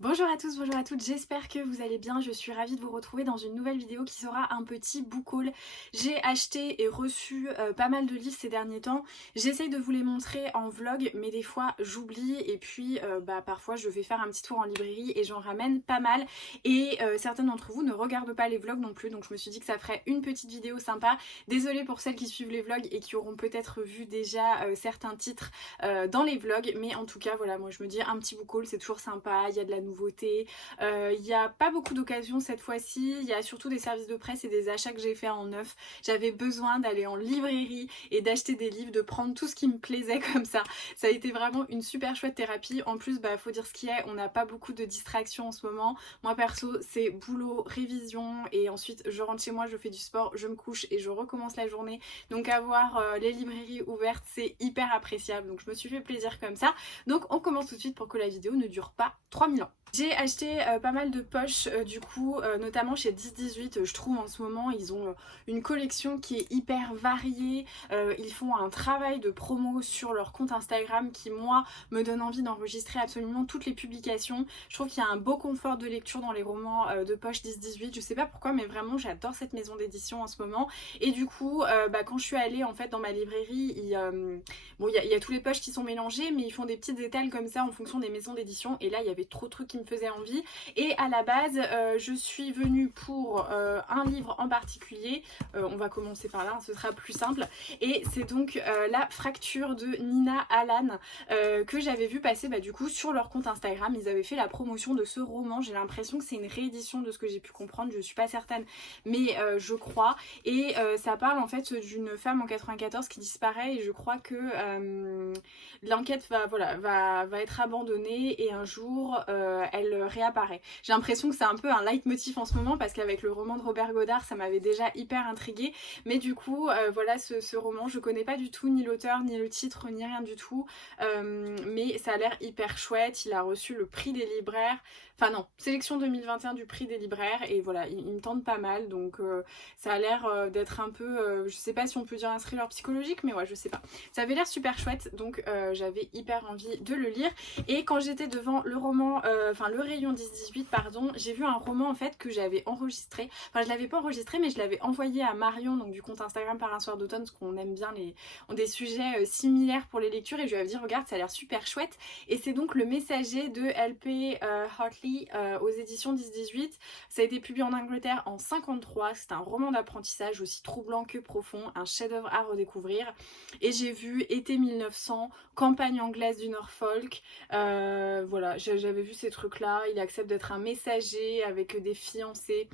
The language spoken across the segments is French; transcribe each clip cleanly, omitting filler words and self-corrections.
Bonjour à tous, bonjour à toutes, j'espère que vous allez bien, je suis ravie de vous retrouver dans une nouvelle vidéo qui sera un petit book haul. J'ai acheté et reçu pas mal de livres ces derniers temps, j'essaye de vous les montrer en vlog mais des fois j'oublie et puis parfois je vais faire un petit tour en librairie et j'en ramène pas mal et certains d'entre vous ne regardent pas les vlogs non plus donc je me suis dit que ça ferait une petite vidéo sympa. Désolée pour celles qui suivent les vlogs et qui auront peut-être vu déjà certains titres dans les vlogs mais en tout cas voilà, moi je me dis un petit book haul c'est toujours sympa, il y a de la nouveauté. Il n'y a pas beaucoup d'occasions cette fois-ci, il y a surtout des services de presse et des achats que j'ai fait en neuf. J'avais besoin d'aller en librairie et d'acheter des livres, de prendre tout ce qui me plaisait comme ça. Ça a été vraiment une super chouette thérapie. En plus, faut dire ce qu'il y a, on n'a pas beaucoup de distractions en ce moment. Moi perso, c'est boulot, révision et ensuite je rentre chez moi, je fais du sport, je me couche et je recommence la journée. Donc avoir les librairies ouvertes, c'est hyper appréciable. Donc je me suis fait plaisir comme ça. Donc on commence tout de suite pour que la vidéo ne dure pas 3000 ans. J'ai acheté pas mal de poches du coup, notamment chez 10-18, je trouve en ce moment ils ont une collection qui est hyper variée, ils font un travail de promo sur leur compte Instagram qui moi me donne envie d'enregistrer absolument toutes les publications. Je trouve qu'il y a un beau confort de lecture dans les romans de poche 10-18, je sais pas pourquoi mais vraiment j'adore cette maison d'édition en ce moment et du coup quand je suis allée en fait dans ma librairie, il y a tous les poches qui sont mélangés mais ils font des petites étals comme ça en fonction des maisons d'édition et là il y avait trop de trucs qui me faisait envie et à la base je suis venue pour un livre en particulier, on va commencer par là, hein, ce sera plus simple et c'est donc La Fracture de Nina Allan que j'avais vu passer du coup sur leur compte Instagram. Ils avaient fait la promotion de ce roman, j'ai l'impression que c'est une réédition de ce que j'ai pu comprendre, je suis pas certaine mais je crois et ça parle en fait d'une femme en 94 qui disparaît et je crois que l'enquête va être abandonnée et un jour elle réapparaît. J'ai l'impression que c'est un peu un leitmotiv en ce moment parce qu'avec le roman de Robert Godard ça m'avait déjà hyper intriguée mais du coup voilà ce roman je connais pas du tout ni l'auteur ni le titre ni rien du tout mais ça a l'air hyper chouette. Il a reçu le prix des libraires, enfin non, sélection 2021 du prix des libraires et voilà il me tente pas mal donc ça a l'air d'être un peu je sais pas si on peut dire un thriller psychologique mais ouais je sais pas, ça avait l'air super chouette donc j'avais hyper envie de le lire et quand j'étais devant le roman le rayon 10-18 pardon, j'ai vu un roman en fait que j'avais enregistré, enfin je l'avais pas enregistré mais je l'avais envoyé à Marion donc du compte Instagram Par un soir d'automne parce qu'on aime bien ont des sujets similaires pour les lectures et je lui avais dit regarde ça a l'air super chouette et c'est donc Le Messager de LP Hartley aux éditions 10-18. Ça a été publié en Angleterre en 53, c'est un roman d'apprentissage aussi troublant que profond, un chef-d'œuvre à redécouvrir et j'ai vu Été 1900, campagne anglaise du Norfolk, voilà j'avais vu ces trucs là, il accepte d'être un messager avec des fiancés.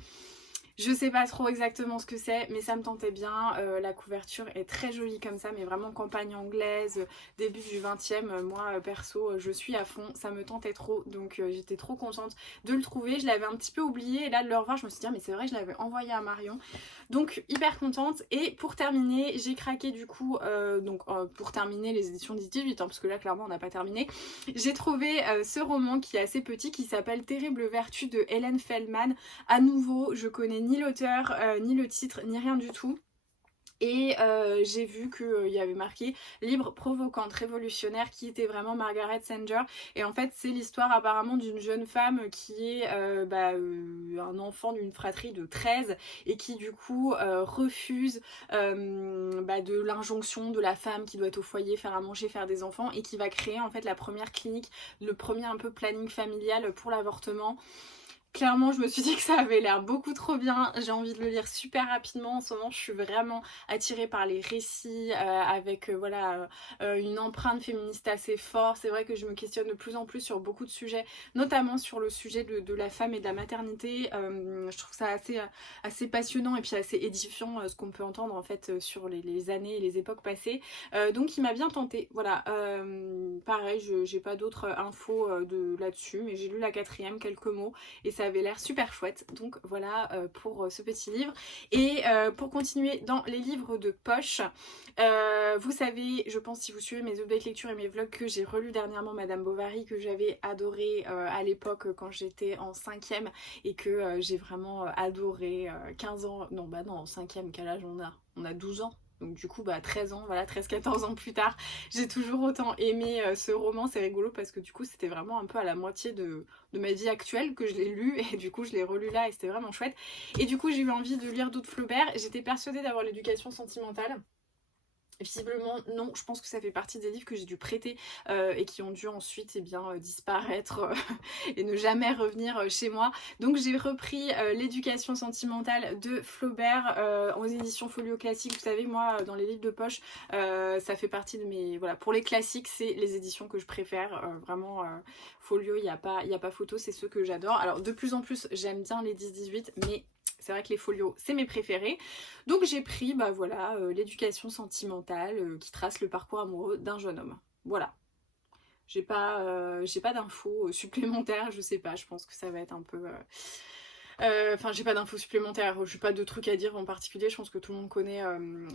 Je sais pas trop exactement ce que c'est, mais ça me tentait bien. La couverture est très jolie comme ça, mais vraiment campagne anglaise, début du 20e. Moi, perso, je suis à fond. Ça me tentait trop, donc j'étais trop contente de le trouver. Je l'avais un petit peu oublié, et là, de le revoir, je me suis dit, ah, mais c'est vrai, je l'avais envoyé à Marion. Donc, hyper contente. Et pour terminer, j'ai craqué du coup, pour terminer les éditions 10-18, parce que là, clairement, on n'a pas terminé. J'ai trouvé ce roman qui est assez petit, qui s'appelle Terrible Vertu de Hélène Feldman. À nouveau, je connais ni l'auteur, ni le titre, ni rien du tout. Et j'ai vu qu'il y avait marqué libre, provocante, révolutionnaire, qui était vraiment Margaret Sanger. Et en fait c'est l'histoire apparemment d'une jeune femme qui est un enfant d'une fratrie de 13 et qui du coup refuse de l'injonction de la femme qui doit être au foyer, faire à manger, faire des enfants et qui va créer en fait la première clinique, le premier un peu planning familial pour l'avortement. Clairement, je me suis dit que ça avait l'air beaucoup trop bien. J'ai envie de le lire super rapidement. En ce moment, je suis vraiment attirée par les récits avec une empreinte féministe assez forte. C'est vrai que je me questionne de plus en plus sur beaucoup de sujets, notamment sur le sujet de la femme et de la maternité. Je trouve ça assez passionnant et puis assez édifiant ce qu'on peut entendre en fait sur les années et les époques passées. Donc, il m'a bien tentée. Voilà. Pareil, j'ai pas d'autres infos là-dessus, mais j'ai lu la 4e, quelques mots, et ça avait l'air super chouette. Donc voilà pour ce petit livre. Et pour continuer dans les livres de poche, vous savez, je pense si vous suivez mes updates lecture et mes vlogs, que j'ai relu dernièrement Madame Bovary, que j'avais adoré à l'époque quand j'étais en 5e et que j'ai vraiment adoré 15 ans, non en 5e, quel âge on a 12 ans. Donc du coup 13 ans, voilà 13-14 ans plus tard, j'ai toujours autant aimé ce roman. C'est rigolo parce que du coup c'était vraiment un peu à la moitié de ma vie actuelle que je l'ai lu et du coup je l'ai relu là et c'était vraiment chouette. Et du coup j'ai eu envie de lire d'autres Flaubert. J'étais persuadée d'avoir l'éducation sentimentale. Visiblement non, je pense que ça fait partie des livres que j'ai dû prêter et qui ont dû ensuite disparaître et ne jamais revenir chez moi. Donc j'ai repris l'éducation sentimentale de Flaubert aux éditions Folio Classique. Vous savez, moi dans les livres de poche, ça fait partie de mes... Voilà, pour les classiques, c'est les éditions que je préfère. Vraiment, Folio, il n'y a pas photo, c'est ceux que j'adore. Alors de plus en plus, j'aime bien les 10-18, mais... c'est vrai que les folios, c'est mes préférés. Donc j'ai pris l'éducation sentimentale qui trace le parcours amoureux d'un jeune homme. Voilà. J'ai pas d'infos supplémentaires, je sais pas, je pense que ça va être un peu... Enfin, j'ai pas d'infos supplémentaires, j'ai pas de trucs à dire en particulier, je pense que tout le monde connaît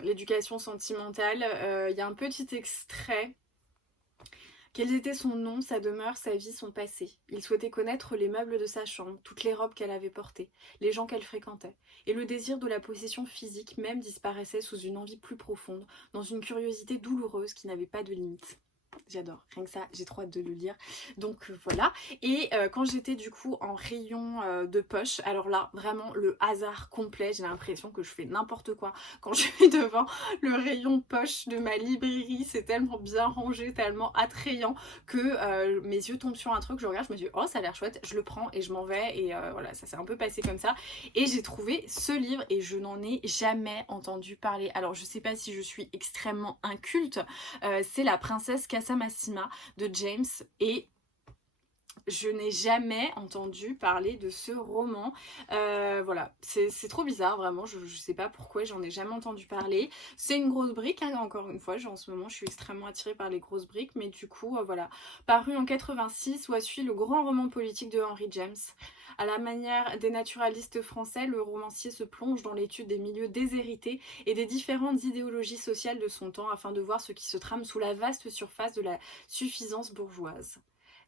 l'éducation sentimentale. Il y a un petit extrait. Quels étaient son nom, sa demeure, sa vie, son passé? Il souhaitait connaître les meubles de sa chambre, toutes les robes qu'elle avait portées, les gens qu'elle fréquentait. Et le désir de la possession physique même disparaissait sous une envie plus profonde, dans une curiosité douloureuse qui n'avait pas de limite. J'adore, rien que ça, j'ai trop hâte de le lire. Donc voilà. Et quand j'étais du coup en rayon de poche, alors là, vraiment le hasard complet, j'ai l'impression que je fais n'importe quoi. Quand je suis devant le rayon poche de ma librairie, c'est tellement bien rangé, tellement attrayant que mes yeux tombent sur un truc, je regarde, je me dis oh ça a l'air chouette, je le prends et je m'en vais. Et voilà, ça s'est un peu passé comme ça. Et j'ai trouvé ce livre et je n'en ai jamais entendu parler. Alors je sais pas si je suis extrêmement inculte, c'est La Princesse Casamassima de James et je n'ai jamais entendu parler de ce roman. Voilà, c'est trop bizarre vraiment, je sais pas pourquoi j'en ai jamais entendu parler. C'est une grosse brique, hein, encore une fois, en ce moment je suis extrêmement attirée par les grosses briques, mais du coup voilà. Paru en 86, où a suivi le grand roman politique de Henry James. À la manière des naturalistes français, le romancier se plonge dans l'étude des milieux déshérités et des différentes idéologies sociales de son temps afin de voir ce qui se trame sous la vaste surface de la suffisance bourgeoise.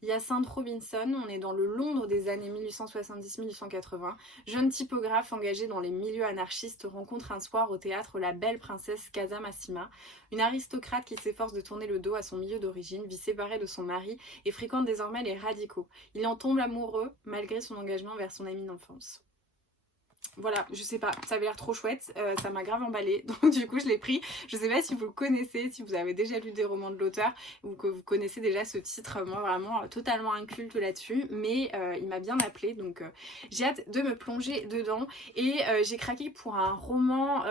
Hyacinthe Robinson, on est dans le Londres des années 1870-1880. Jeune typographe engagé dans les milieux anarchistes rencontre un soir au théâtre la belle princesse Casamassima, une aristocrate qui s'efforce de tourner le dos à son milieu d'origine, vit séparée de son mari et fréquente désormais les radicaux. Il en tombe amoureux malgré son engagement vers son ami d'enfance. Voilà, je sais pas, ça avait l'air trop chouette, ça m'a grave emballé, donc du coup je l'ai pris. Je sais pas si vous le connaissez, si vous avez déjà lu des romans de l'auteur ou que vous connaissez déjà ce titre, moi vraiment totalement inculte là-dessus, mais il m'a bien appelé, donc j'ai hâte de me plonger dedans. Et j'ai craqué pour un roman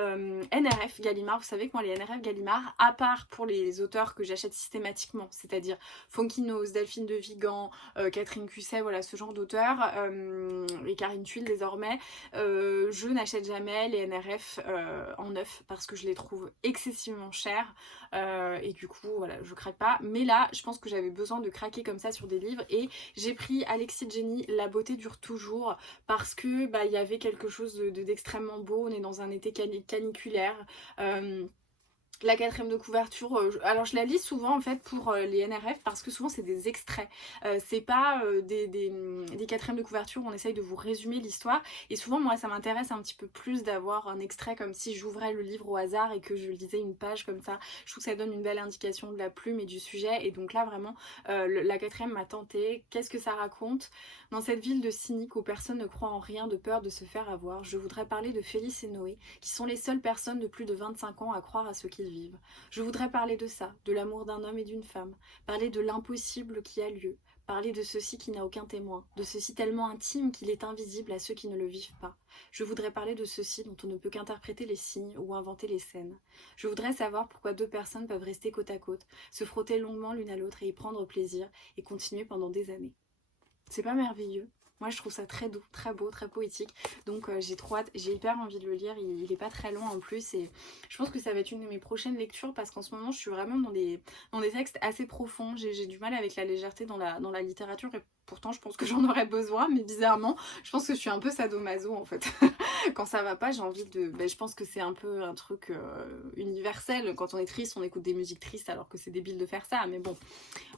NRF Gallimard. Vous savez que moi les NRF Gallimard, à part pour les auteurs que j'achète systématiquement, c'est-à-dire Funky Nose, Delphine de Vigan, Catherine Cusset, voilà ce genre d'auteurs, et Karine Thuil désormais, je n'achète jamais les NRF en neuf parce que je les trouve excessivement chers et du coup voilà je craque pas, mais là je pense que j'avais besoin de craquer comme ça sur des livres et j'ai pris Alexis Jenny, La beauté dure toujours, parce que il y avait quelque chose d'extrêmement beau. On est dans un été caniculaire. La quatrième de couverture, alors je la lis souvent en fait pour les NRF parce que souvent c'est des extraits, c'est pas des quatrièmes de couverture où on essaye de vous résumer l'histoire, et souvent moi ça m'intéresse un petit peu plus d'avoir un extrait, comme si j'ouvrais le livre au hasard et que je lisais une page comme ça. Je trouve que ça donne une belle indication de la plume et du sujet, et donc là vraiment la quatrième m'a tentée. Qu'est-ce que ça raconte? Dans cette ville de cyniques où personne ne croit en rien de peur de se faire avoir, je voudrais parler de Félix et Noé, qui sont les seules personnes de plus de 25 ans à croire à ce qu'ils vivent. Je voudrais parler de ça, de l'amour d'un homme et d'une femme, parler de l'impossible qui a lieu, parler de ceci qui n'a aucun témoin, de ceci tellement intime qu'il est invisible à ceux qui ne le vivent pas. Je voudrais parler de ceci dont on ne peut qu'interpréter les signes ou inventer les scènes. Je voudrais savoir pourquoi deux personnes peuvent rester côte à côte, se frotter longuement l'une à l'autre et y prendre plaisir, et continuer pendant des années. C'est pas merveilleux? Moi je trouve ça très doux, très beau, très poétique, donc j'ai trop hâte, j'ai hyper envie de le lire. Il est pas très long en plus, et je pense que ça va être une de mes prochaines lectures parce qu'en ce moment je suis vraiment dans des textes assez profonds. J'ai du mal avec la légèreté dans la littérature, et pourtant je pense que j'en aurais besoin, mais bizarrement je pense que je suis un peu sadomaso en fait. Quand ça va pas j'ai envie de... je pense que c'est un peu un truc universel, quand on est triste on écoute des musiques tristes alors que c'est débile de faire ça, mais bon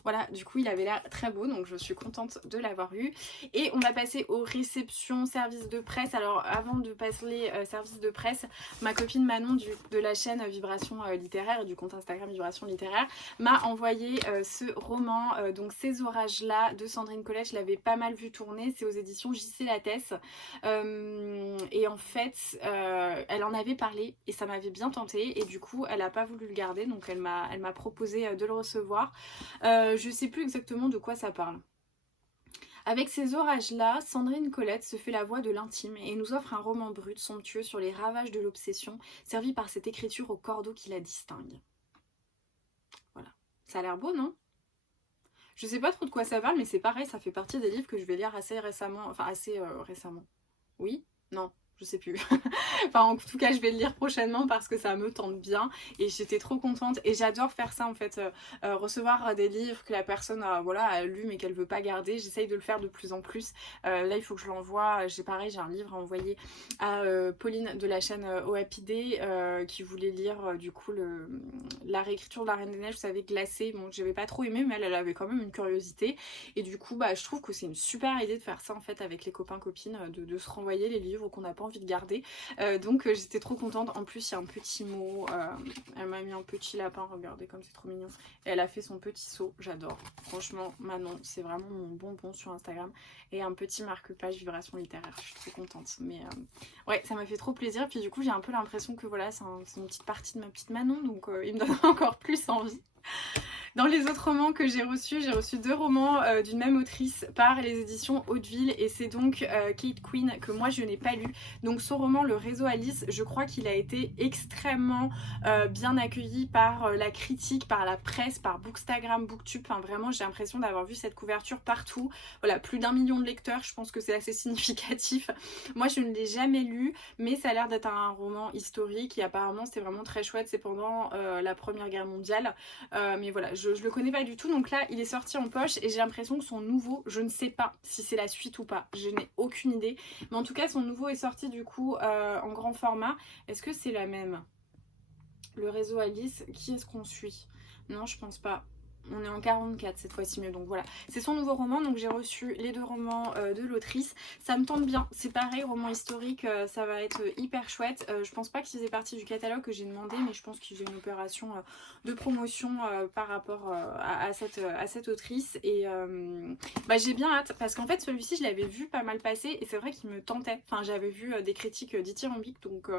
voilà, du coup il avait l'air très beau donc je suis contente de l'avoir eu. Et on va passer aux réceptions, services de presse. Alors avant de passer les services de presse, ma copine Manon de la chaîne Vibration littéraire et du compte Instagram Vibration littéraire m'a envoyé ce roman, donc Ces orages-là de Sandrine Collet. Je l'avais pas mal vu tourner, c'est aux éditions JC Lattès. Et en fait, elle en avait parlé et ça m'avait bien tenté et du coup elle a pas voulu le garder donc elle m'a proposé de le recevoir. Je sais plus exactement de quoi ça parle. Avec ces orages-là, Sandrine Collet se fait la voix de l'intime et nous offre un roman brut, somptueux sur les ravages de l'obsession, servi par cette écriture au cordeau qui la distingue. Voilà. Ça a l'air beau, non? Je sais pas trop de quoi ça parle, mais c'est pareil, ça fait partie des livres que je vais lire assez récemment. Enfin, assez récemment. Oui? Non, je sais plus. Enfin, en tout cas, je vais le lire prochainement parce que ça me tente bien et j'étais trop contente. Et j'adore faire ça en fait, recevoir des livres que la personne voilà, a lu mais qu'elle veut pas garder. J'essaye de le faire de plus en plus. Là, il faut que je l'envoie. J'ai un livre à envoyer à Pauline de la chaîne OAPD qui voulait lire du coup la réécriture de La Reine des Neiges, vous savez, glacée. Bon, j'avais pas trop aimé, mais elle avait quand même une curiosité. Et du coup, je trouve que c'est une super idée de faire ça en fait avec les copains-copines, de se renvoyer les livres qu'on n'a pas envie de garder. Donc j'étais trop contente. En plus il y a un petit mot, elle m'a mis un petit lapin, regardez comme c'est trop mignon, et elle a fait son petit seau, j'adore. Franchement Manon c'est vraiment mon bonbon sur Instagram. Et un petit marque-page Vibration littéraire, je suis trop contente. Mais ouais, ça m'a fait trop plaisir. Puis du coup j'ai un peu l'impression que voilà, c'est une petite partie de ma petite Manon, donc il me donne encore plus envie. Dans les autres romans que j'ai reçus 2 romans d'une même autrice par les éditions Hauteville et c'est donc Kate Quinn que moi je n'ai pas lu. Donc son roman Le Réseau Alice, je crois qu'il a été extrêmement bien accueilli par la critique, par la presse, par Bookstagram, Booktube. Enfin vraiment j'ai l'impression d'avoir vu cette couverture partout. Voilà, plus d'1 million de lecteurs, je pense que c'est assez significatif. Moi je ne l'ai jamais lu, mais ça a l'air d'être un roman historique et apparemment c'était vraiment très chouette. C'est pendant la Première Guerre mondiale. Mais voilà, je le connais pas du tout, donc là il est sorti en poche et j'ai l'impression que son nouveau, je ne sais pas si c'est la suite ou pas, je n'ai aucune idée, mais en tout cas son nouveau est sorti du coup en grand format. Est-ce que c'est la même? Le Réseau Alice, qui est-ce qu'on suit? Non, je pense pas. On est en 44 cette fois-ci mieux, donc voilà. C'est son nouveau roman, donc j'ai reçu les 2 romans de l'autrice. Ça me tente bien, c'est pareil, roman historique, ça va être hyper chouette. Je pense pas qu'ils aient partie du catalogue que j'ai demandé, mais je pense qu'ils ont une opération de promotion par rapport à cette autrice. Et j'ai bien hâte, parce qu'en fait celui-ci je l'avais vu pas mal passer, et c'est vrai qu'il me tentait. Enfin j'avais vu des critiques dithyrambiques, donc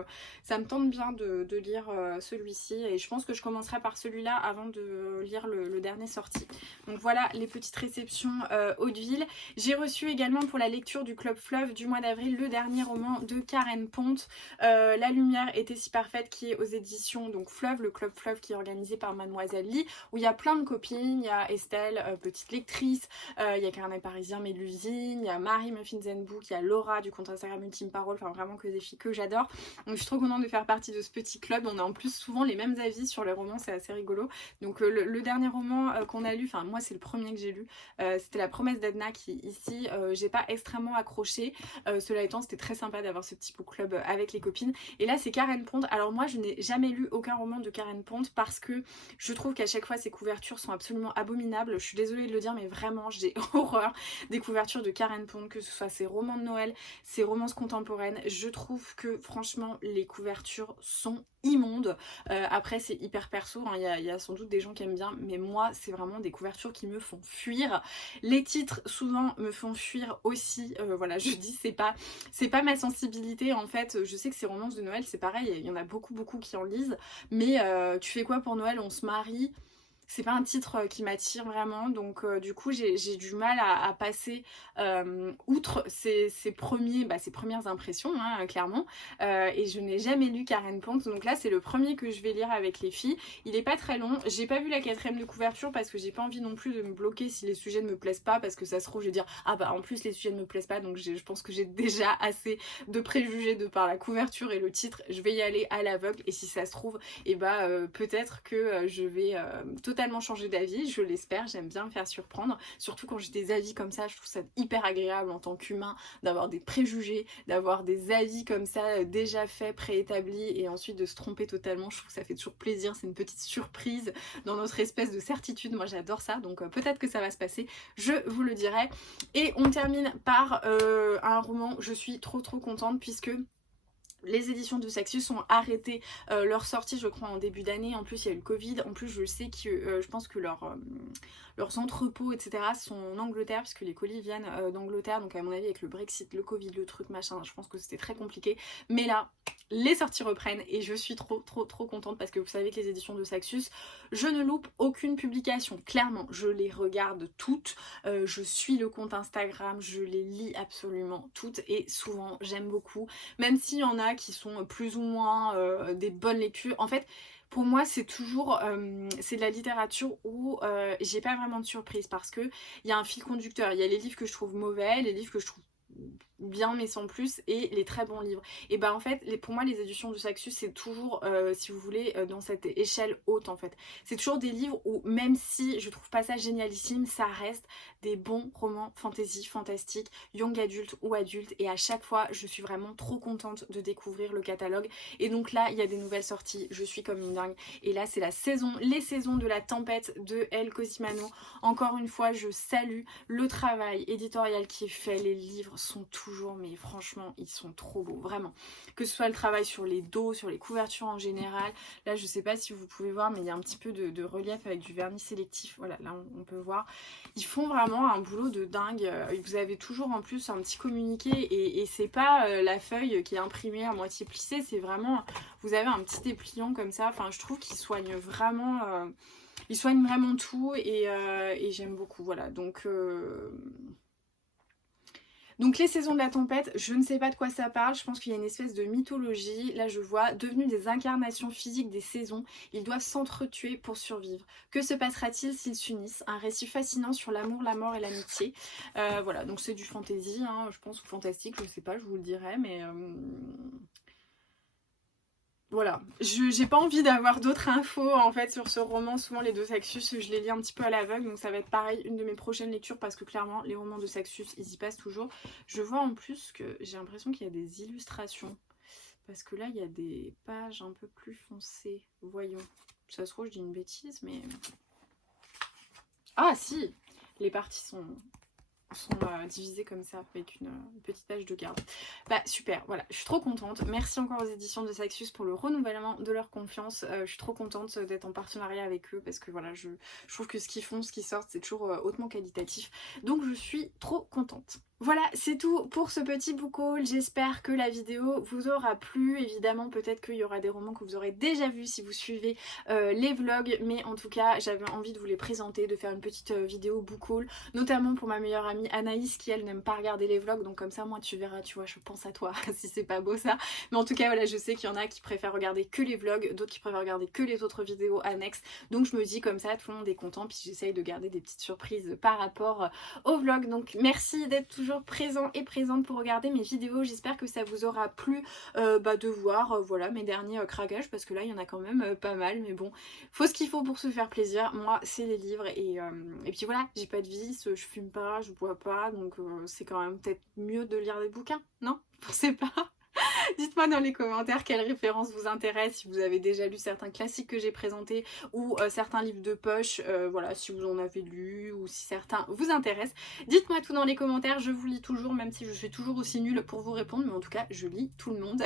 ça me tente bien de lire celui-ci. Et je pense que je commencerai par celui-là avant de lire le dernier sorti. Donc voilà les petites réceptions Hauteville. J'ai reçu également pour la lecture du Club Fleuve du mois d'avril le dernier roman de Karen Ponte, La lumière était si parfaite, qui est aux éditions donc Fleuve, le Club Fleuve qui est organisé par Mademoiselle Lee, où il y a plein de copines. Il y a Estelle, petite lectrice, il y a Carnet Parisien, Mélusine, il y a Marie Muffins and Book, il y a Laura du compte Instagram Ultime Parole, enfin vraiment que des filles que j'adore. Donc je suis trop contente de faire partie de ce petit club. On a en plus souvent les mêmes avis sur les romans, c'est assez rigolo. Donc le dernier roman qu'on a lu, enfin moi c'est le premier que j'ai lu, c'était La promesse d'Edna, qui ici j'ai pas extrêmement accroché. Cela étant, c'était très sympa d'avoir ce petit book club avec les copines. Et là c'est Karen Ponte. Alors moi je n'ai jamais lu aucun roman de Karen Ponte parce que je trouve qu'à chaque fois ses couvertures sont absolument abominables. Je suis désolée de le dire mais vraiment j'ai horreur des couvertures de Karen Ponte, que ce soit ses romans de Noël, ses romances contemporaines. Je trouve que franchement les couvertures sont immondes. Après c'est hyper perso, hein. Il y a sans doute des gens qui aiment bien, mais moi c'est vraiment des couvertures qui me font fuir. Les titres souvent me font fuir aussi. Voilà, je dis c'est pas ma sensibilité en fait. Je sais que ces romances de Noël c'est pareil, il y en a beaucoup qui en lisent, mais tu fais quoi pour Noël? On se marie. C'est pas un titre qui m'attire vraiment, donc du coup j'ai du mal à passer outre ces premières impressions, hein, clairement. Et je n'ai jamais lu Karen Ponte, donc là c'est le premier que je vais lire avec les filles. Il est pas très long, j'ai pas vu la 4e de couverture parce que j'ai pas envie non plus de me bloquer si les sujets ne me plaisent pas, parce que ça se trouve je vais dire ah bah en plus les sujets ne me plaisent pas, donc je pense que j'ai déjà assez de préjugés de par la couverture et le titre. Je vais y aller à l'aveugle et si ça se trouve et peut-être que je vais totalement totalement changé d'avis, je l'espère, j'aime bien me faire surprendre, surtout quand j'ai des avis comme ça, je trouve ça hyper agréable en tant qu'humain d'avoir des préjugés, d'avoir des avis comme ça déjà faits, préétablis et ensuite de se tromper totalement. Je trouve que ça fait toujours plaisir, c'est une petite surprise dans notre espèce de certitude, moi j'adore ça, donc peut-être que ça va se passer, je vous le dirai. Et on termine par un roman, je suis trop contente puisque les éditions de Saxius ont arrêté leur sortie, je crois, en début d'année. En plus, il y a eu le Covid. En plus, je sais que je pense que leurs entrepôts, etc. sont en Angleterre, puisque les colis viennent d'Angleterre. Donc, à mon avis, avec le Brexit, le Covid, le truc, machin, je pense que c'était très compliqué. Mais là, les sorties reprennent et je suis trop contente parce que vous savez que les éditions de Saxius, je ne loupe aucune publication. Clairement, je les regarde toutes. Je suis le compte Instagram, je les lis absolument toutes et souvent, j'aime beaucoup. Même s'il y en a qui sont plus ou moins des bonnes lectures. En fait, pour moi, c'est toujours c'est de la littérature où j'ai pas vraiment de surprise parce que il y a un fil conducteur. Il y a les livres que je trouve mauvais, les livres que je trouve bien mais sans plus et les très bons livres. Et bah en fait pour moi les éditions de Saxius c'est toujours si vous voulez dans cette échelle haute en fait. C'est toujours des livres où même si je trouve pas ça génialissime, ça reste des bons romans fantasy, fantastiques, young adulte ou adulte et à chaque fois je suis vraiment trop contente de découvrir le catalogue et donc là il y a des nouvelles sorties, je suis comme une dingue et là c'est les saisons de la tempête de El Cosimano. Encore une fois je salue le travail éditorial qui est fait, les livres sont toujours, mais franchement ils sont trop beaux, vraiment, que ce soit le travail sur les dos, sur les couvertures en général. Là je sais pas si vous pouvez voir mais il y a un petit peu de relief avec du vernis sélectif, voilà, là on peut voir, ils font vraiment un boulot de dingue. Vous avez toujours en plus un petit communiqué et c'est pas la feuille qui est imprimée à moitié plissée, c'est vraiment, vous avez un petit dépliant comme ça, enfin je trouve qu'ils soignent vraiment tout et j'aime beaucoup, voilà, donc les saisons de la tempête, je ne sais pas de quoi ça parle, je pense qu'il y a une espèce de mythologie. Là je vois, devenus des incarnations physiques des saisons, ils doivent s'entretuer pour survivre. Que se passera-t-il s'ils s'unissent? Un récit fascinant sur l'amour, la mort et l'amitié. Voilà, donc c'est du fantasy, hein, je pense, ou fantastique, je sais pas, je vous le dirai, mais... Voilà, j'ai pas envie d'avoir d'autres infos en fait sur ce roman. Souvent les deux Saxius je les lis un petit peu à l'aveugle, donc ça va être pareil, une de mes prochaines lectures parce que clairement les romans de Saxius ils y passent toujours. Je vois en plus que j'ai l'impression qu'il y a des illustrations parce que là il y a des pages un peu plus foncées, voyons. Ça se trouve je dis une bêtise mais... Ah si, les parties sont divisées comme ça avec une petite page de garde. Bah super, voilà, je suis trop contente. Merci encore aux éditions de Saxius pour le renouvellement de leur confiance. Je suis trop contente d'être en partenariat avec eux parce que voilà, je trouve que ce qu'ils font, ce qu'ils sortent, c'est toujours hautement qualitatif. Donc je suis trop contente. Voilà, c'est tout pour ce petit book haul. J'espère que la vidéo vous aura plu. Évidemment, peut-être qu'il y aura des romans que vous aurez déjà vus si vous suivez les vlogs. Mais en tout cas, j'avais envie de vous les présenter, de faire une petite vidéo book haul. Notamment pour ma meilleure amie Anaïs qui, elle, n'aime pas regarder les vlogs. Donc comme ça, moi, tu verras, tu vois, je pense à toi si c'est pas beau ça. Mais en tout cas, voilà, je sais qu'il y en a qui préfèrent regarder que les vlogs, d'autres qui préfèrent regarder que les autres vidéos annexes. Donc je me dis comme ça, tout le monde est content. Puis j'essaye de garder des petites surprises par rapport au vlog. Donc merci d'être toujours présent et présente pour regarder mes vidéos. J'espère que ça vous aura plu de voir voilà mes derniers craquages parce que là il y en a quand même pas mal, mais bon, faut ce qu'il faut pour se faire plaisir. Moi c'est les livres et puis voilà, j'ai pas de vice, je fume pas, je bois pas, donc c'est quand même peut-être mieux de lire des bouquins, non? Vous pensez pas? Dites-moi dans les commentaires quelles références vous intéressent, si vous avez déjà lu certains classiques que j'ai présentés ou certains livres de poche, voilà, si vous en avez lu ou si certains vous intéressent. Dites-moi tout dans les commentaires, je vous lis toujours, même si je suis toujours aussi nulle pour vous répondre, mais en tout cas je lis tout le monde.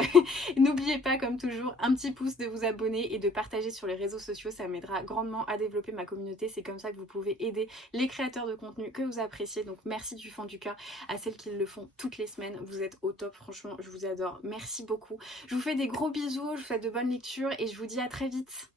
N'oubliez pas comme toujours un petit pouce, de vous abonner et de partager sur les réseaux sociaux, ça m'aidera grandement à développer ma communauté. C'est comme ça que vous pouvez aider les créateurs de contenu que vous appréciez, donc merci du fond du cœur à celles qui le font toutes les semaines. Vous êtes au top, franchement je vous adore, merci beaucoup. Je vous fais des gros bisous, je vous souhaite de bonnes lectures et je vous dis à très vite.